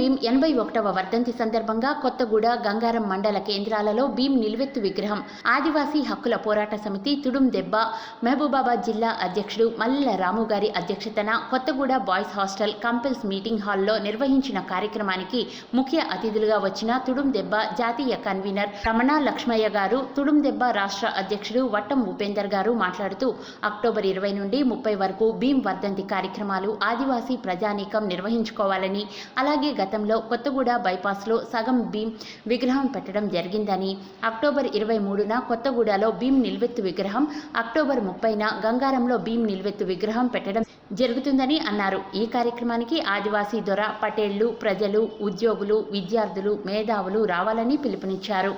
భీం ఎనభై ఒకటవ వర్ధంతి సందర్భంగా కొత్తగూడ గంగారం మండల కేంద్రాలలో భీం నిలువెత్తు విగ్రహం ఆదివాసీ హక్కుల పోరాట సమితి తుడుం దెబ్బ మహబూబాబాద్ జిల్లా అధ్యక్షుడు మల్లెల రాము గారి అధ్యక్షతన Kothaguda boys hostel complex meeting హాల్లో నిర్వహించిన కార్యక్రమానికి ముఖ్య అతిథులుగా వచ్చిన తుడుం దెబ్బ జాతీయ కన్వీనర్ రమణ లక్ష్మయ్య గారు తుడుం దెబ్బ రాష్ట్ర అధ్యక్షుడు వట్టం ఉపేందర్ గారు మాట్లాడుతూ అక్టోబర్ ఇరవై నుండి ముప్పై వరకు భీం వర్ధంతి కార్యక్రమాలు ఆదివాసీ ప్రజానీకం నిర్వహించుకోవాలని అలాగే గత గతంలో కొత్తగూడ బైపాస్లో సగం భీమ్ విగ్రహం పెట్టడం జరిగిందని అక్టోబర్ ఇరవై మూడున కొత్తగూడలో భీమ్ నిల్వెత్తు విగ్రహం అక్టోబర్ ముప్పైన గంగారంలో భీం నిల్వెత్తు విగ్రహం పెట్టడం జరుగుతుందని అన్నారు. ఈ కార్యక్రమానికి ఆదివాసీ దొర పటేళ్ళు ప్రజలు ఉద్యోగులు విద్యార్థులు మేధావులు రావాలని పిలుపునిచ్చారు.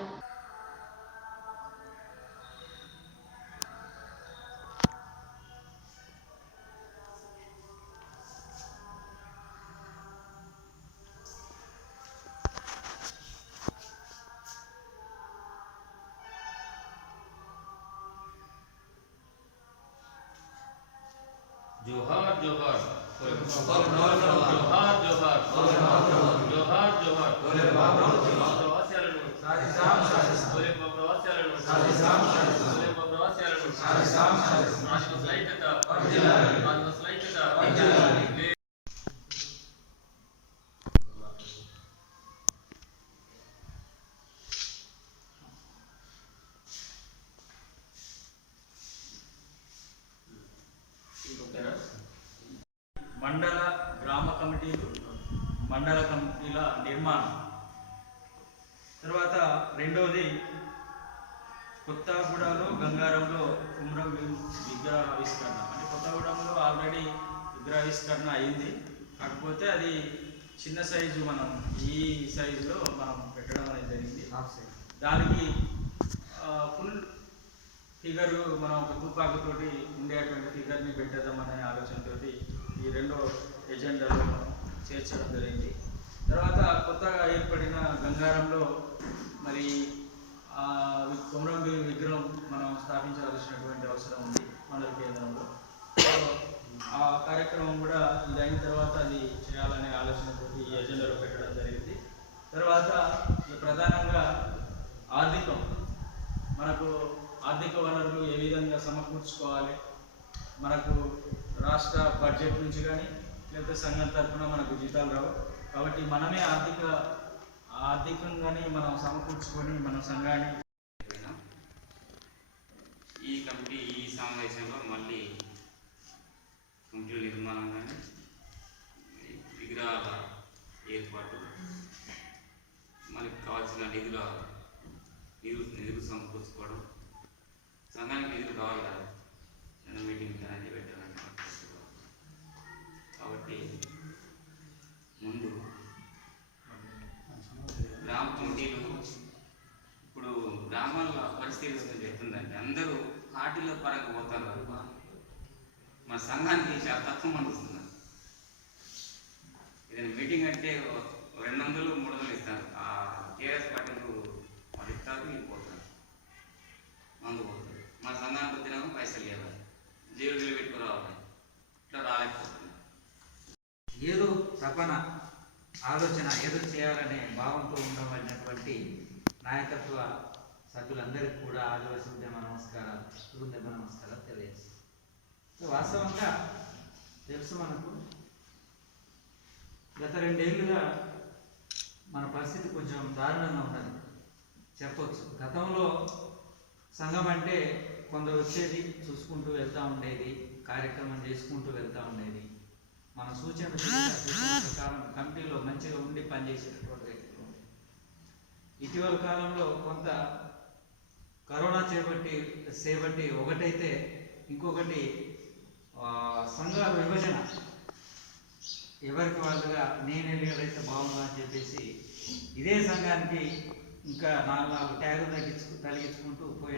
জোহার জোহার। জোহার জোহার। জোহার জোহার। জোহার గ్రామ కమిటీలు మండల కమిటీల నిర్మాణం. తర్వాత రెండవది కొత్తగూడలో గంగారంలో కుమ్రం విగ్రహావిష్కరణ. అంటే కొత్తగూడెంలో ఆల్రెడీ విగ్రహావిష్కరణ అయింది. కాకపోతే అది చిన్న సైజు మనం ఈ సైజులో మనం పెట్టడం అనేది జరిగింది. దానికి ఫుల్ ఫిగర్ మనం ఒక తుపాకుతోటి ఉండేటువంటి ఫిగర్ని పెట్టేద్దామనే ఆలోచనతోటి ఈ రెండో ఎజెండాలో మనం చేర్చడం జరిగింది. తర్వాత కొత్తగా ఏర్పడిన గంగారంలో మరి కొమరంబి విగ్రహం మనం స్థాపించవలసినటువంటి అవసరం ఉంది మండల కేంద్రంలో. ఆ కార్యక్రమం కూడా ఇది అయిన తర్వాత అది చేయాలి ఆలోచనతోటి ఈ ఎజెండాలో పెట్టడం జరిగింది తర్వాత ఇక ప్రధానంగా ఆర్థికం మనకు ఆర్థిక వనరులు ఏ విధంగా సమకూర్చుకోవాలి. మనకు రాష్ట్ర బడ్జెట్ నుంచి కానీ లేకపోతే సంఘం తరఫున మనకు జీతాలు రావు. కాబట్టి మనమే ఆర్థిక ఆర్థికంగానే మనం సమకూర్చుకొని మన సంఘాన్ని ఈ కమిటీ ఈ సమావేశంలో మళ్ళీ కమిటీ నిర్మాణం కానీ విగ్రహాల ఏర్పాటు మనకి కావాల్సిన నిధుల నిధులు నిధులు సమకూర్చుకోవడం సంఘానికి నిధులు కావాలి కదా చిన్న మీటింగ్ అనేది పెట్టాలని కాబట్టి ముందు గ్రామ కమిటీలు ఇప్పుడు గ్రామాల్లో పరిస్థితి వస్తుంది చెప్తుందండి. అందరూ పార్టీల పరంగా పోతారు తప్ప మన సంఘానికి చాలా తక్కువ మంది వస్తున్నారు ఏదైనా మీటింగ్ అంటే రెండు వందలు మూడు వందలు ఇస్తారు ఆ టీఆర్ఎస్ పార్టీలు అది ఇస్తారు వీళ్ళు పోతారు మందు పోతారు మన సంఘానికి వచ్చినాక పైసలు ఇవ్వాలి జేబులు పెట్టుకుని రావాలి ఇట్లా రాలేకపోతున్నారు ఏదో తపన ఆలోచన ఏదో చేయాలనే భావంతో ఉండవలసినటువంటి నాయకత్వ సభ్యులందరికీ కూడా ఆదివాసీ ఉద్యమ నమస్కారాలు ఉద్యమ నమస్కారాలు తెలియజేస్తాం. సో వాస్తవంగా తెలుసు మనకు గత రెండేళ్ళుగా మన పరిస్థితి కొంచెం దారుణంగా ఉన్నది. చెప్పొచ్చు. గతంలో సంఘం అంటే కొందరు వచ్చేది చూసుకుంటూ వెళ్తూ ఉండేది కార్యక్రమం చేసుకుంటూ వెళ్తూ ఉండేది. మన సూచన ప్రకారం కంపెనీలో మంచిగా ఉండి పనిచేసేటటువంటి వ్యక్తులు. ఇటీవల కాలంలో కొంత కరోనా చేపట్టి చేపట్టి ఒకటైతే ఇంకొకటి ఆ, సంఘాల విభజన. ఎవరికి వాళ్ళుగా? నేను ఎలిగడైతే బాగుందా అని చెప్పేసి ఇదే సంఘానికి ఇంకా నాలుగు నాలుగు ట్యాగులు తగ్గించు తగ్గించుకుంటూ పోయే